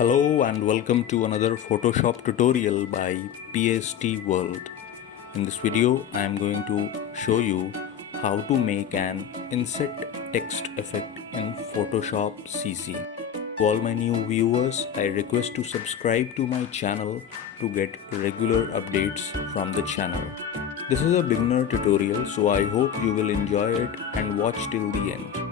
Hello and welcome to another Photoshop tutorial by PST World. In this video, I am going to show you how to make an inset text effect in Photoshop CC. To all my new viewers, I request to subscribe to my channel to get regular updates from the channel. This is a beginner tutorial, so I hope you will enjoy it and watch till the end.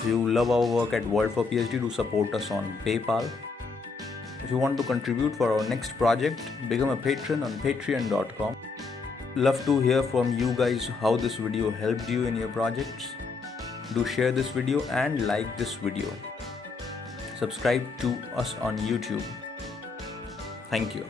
If you love our work at World for PhD, do support us on PayPal. If you want to contribute for our next project, become a patron on patreon.com. Love to hear from you guys how this video helped you in your projects. Do share this video and like this video. Subscribe to us on YouTube. Thank you.